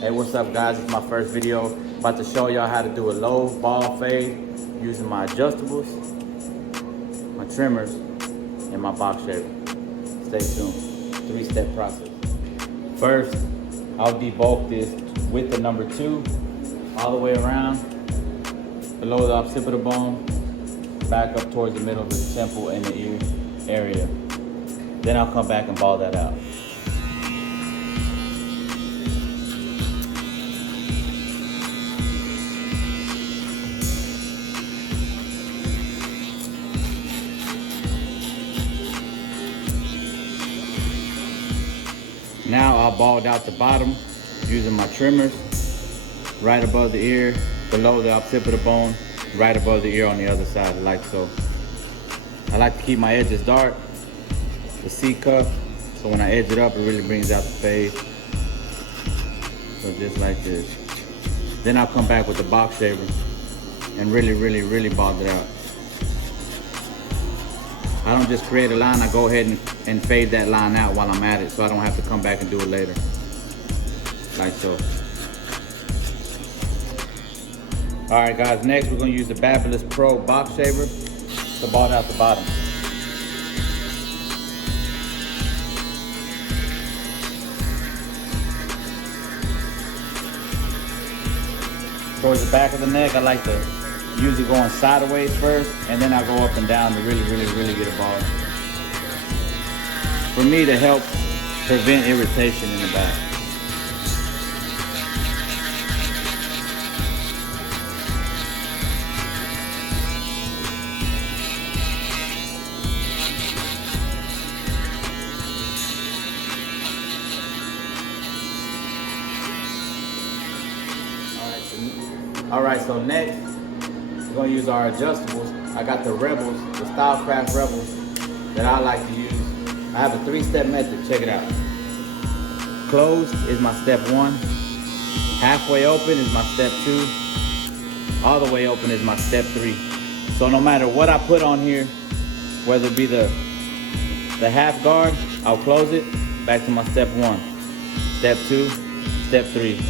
Hey, what's up guys? It's my first video. About to show y'all how to do a low ball fade using my adjustables, my trimmers, and my box shaver. Stay tuned. 3-step process. First, I'll debulk this with the number 2 all the way around, below the occipital bone, back up towards the middle of the temple and the ear area. Then I'll come back and ball that out. Now I'll ball out the bottom using my trimmers, right above the ear, below the occipital bone, right above the ear on the other side, like so. I like to keep my edges dark, the C cup, so when I edge it up, it really brings out the fade. So just like this. Then I'll come back with the box shaver and really ball it out. I don't just create a line, I go ahead and fade that line out while I'm at it, so I don't have to come back and do it later. Like so. All right guys, next we're gonna use the Babyless Pro box shaver to ball out the bottom. Towards the back of the neck, I like to usually going sideways first, and then I go up and down to really get a ball. For me, to help prevent irritation in the back. All right, so next, we're gonna use our adjustables. I got the Rebels, the Stylecraft Rebels that I like to use. I have a 3-step method, check it out. Closed is my step 1. Halfway open is my step 2. All the way open is my step 3. So no matter what I put on here, whether it be the half guard, I'll close it, back to my step 1. Step 2, step 3.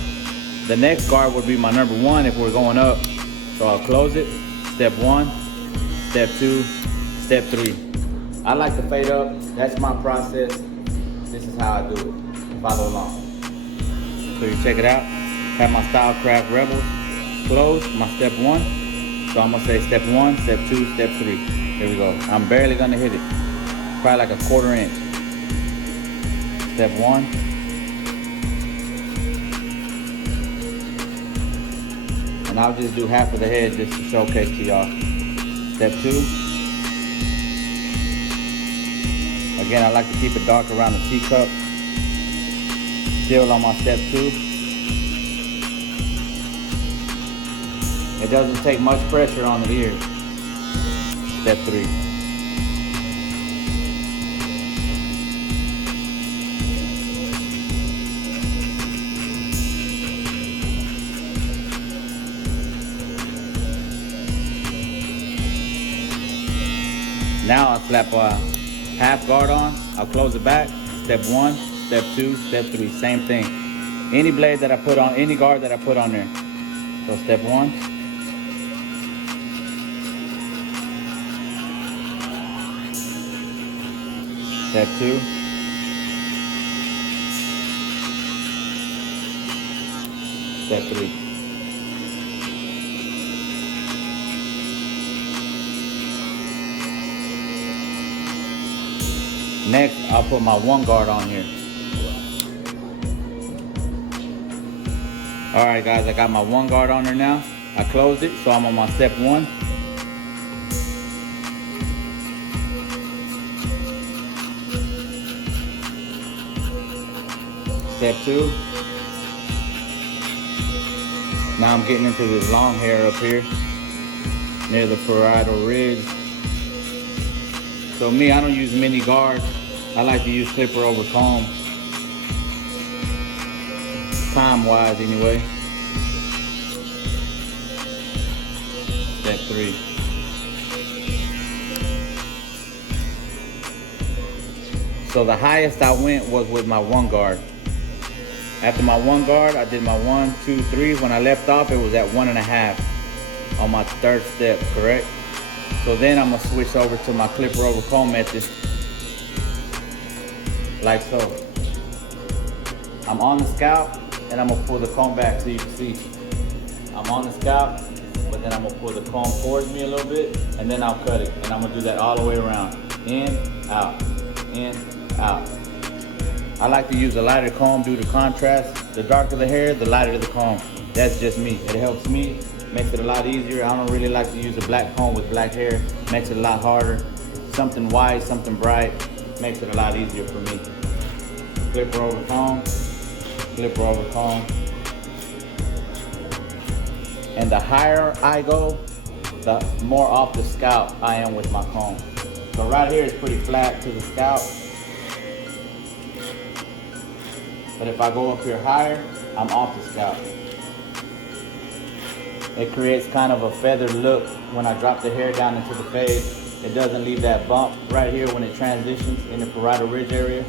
The next guard would be my number 1 if we're going up. So I'll close it, step 1, step 2, step 3. I like to fade up, that's my process. This is how I do it, follow along. So you check it out, have my Stylecraft Rebels closed, my step 1. So I'm gonna say step 1, step 2, step 3. Here we go, I'm barely gonna hit it. Probably like a 1/4 inch. Step 1. And I'll just do half of the head just to showcase to y'all. Step 2. Again, I like to keep it dark around the C-cup. Still on my step 2. It doesn't take much pressure on the ear. Step 3. Now I'll slap a half guard on, I'll close it back, step 1, step 2, step 3, same thing. Any blade that I put on, any guard that I put on there. So step 1. Step 2. Step 3. Next, I'll put my 1 guard on here. All right, guys, I got my 1 guard on there now. I closed it, so I'm on my step 1. Step 2. Now I'm getting into this long hair up here, near the parietal ridge. So me, I don't use mini guards. I like to use clipper over comb. Time-wise, anyway. Step 3. So the highest I went was with my 1 guard. After my 1 guard, I did my 1, 2, 3. When I left off, it was at 1.5 on my 3rd step, correct? So then I'm gonna switch over to my clipper over comb method, like so. I'm on the scalp, and I'm gonna pull the comb back so you can see. I'm on the scalp, but then I'm gonna pull the comb towards me a little bit, and then I'll cut it. And I'm gonna do that all the way around. In, out, in, out. I like to use a lighter comb due to contrast. The darker the hair, the lighter the comb. That's just me. It helps me, makes it a lot easier. I don't really like to use a black comb with black hair. Makes it a lot harder. Something white, something bright, makes it a lot easier for me. Clipper over comb, clipper over comb. And the higher I go, the more off the scalp I am with my comb. So right here is pretty flat to the scalp. But if I go up here higher, I'm off the scalp. It creates kind of a feathered look when I drop the hair down into the fade. It doesn't leave that bump right here when it transitions in the parietal ridge area.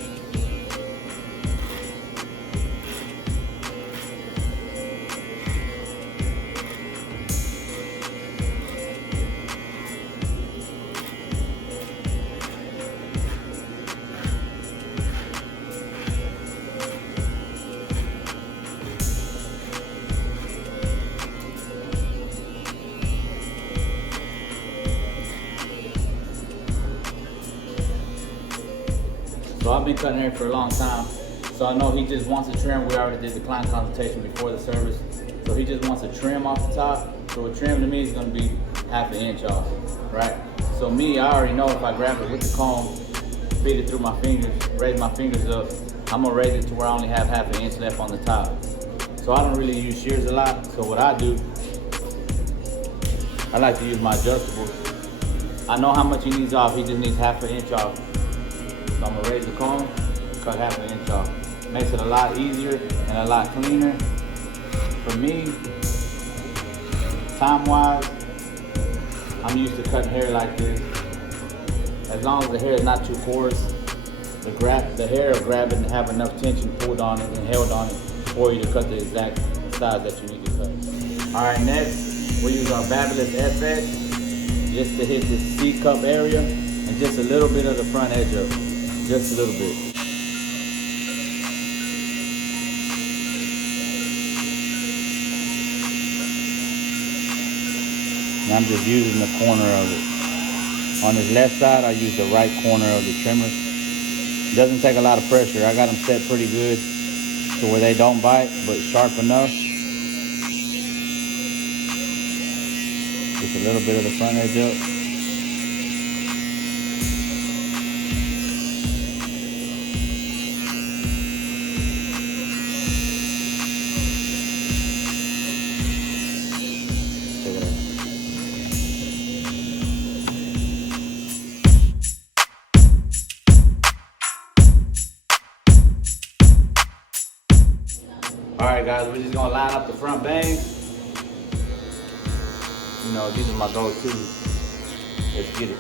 So I've been cutting hair for a long time. So I know he just wants a trim. We already did the client consultation before the service. So he just wants a trim off the top. So a trim to me is gonna be 1/2 inch off, right? So me, I already know if I grab it with the comb, feed it through my fingers, raise my fingers up, I'm gonna raise it to where I only have 1/2 inch left on the top. So I don't really use shears a lot. So what I do, I like to use my adjustables. I know how much he needs off. He just needs 1/2 inch off. So I'm gonna raise the comb, cut 1/2 inch off. Makes it a lot easier and a lot cleaner. For me, time-wise, I'm used to cutting hair like this. As long as the hair is not too coarse, the hair will grab it and have enough tension pulled on it and held on it for you to cut the exact size that you need to cut. All right, next, we'll use our Fabulous FX just to hit this C-cup area and just a little bit of the front edge up. Just a little bit. And I'm just using the corner of it. On this left side, I use the right corner of the trimmers. It doesn't take a lot of pressure. I got them set pretty good to where they don't bite, but sharp enough. Just a little bit of the front edge up. All right, guys, we're just gonna line up the front bangs. You know, these are my go-tos. Let's get it.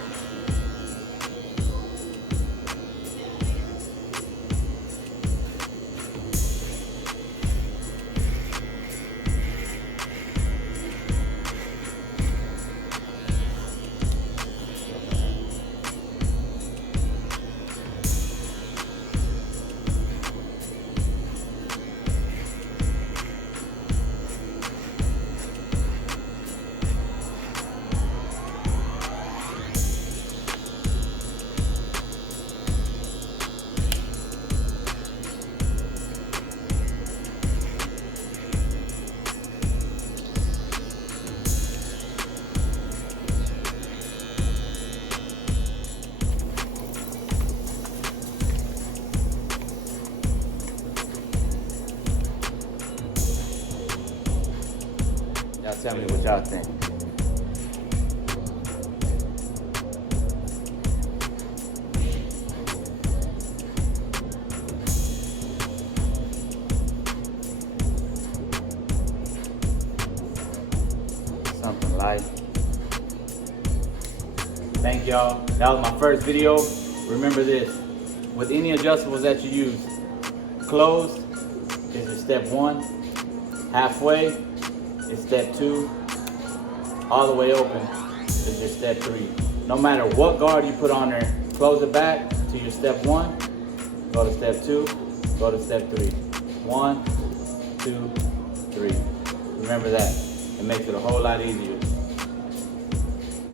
Y'all tell me what y'all think. Something light. Thank y'all. That was my first video. Remember this, with any adjustables that you use, closed is the step 1. Halfway is step 2. All the way open is your step 3. No matter what guard you put on there, close it back to your step 1, go to step 2, go to step 3. 1, 2, 3. Remember that. It makes it a whole lot easier.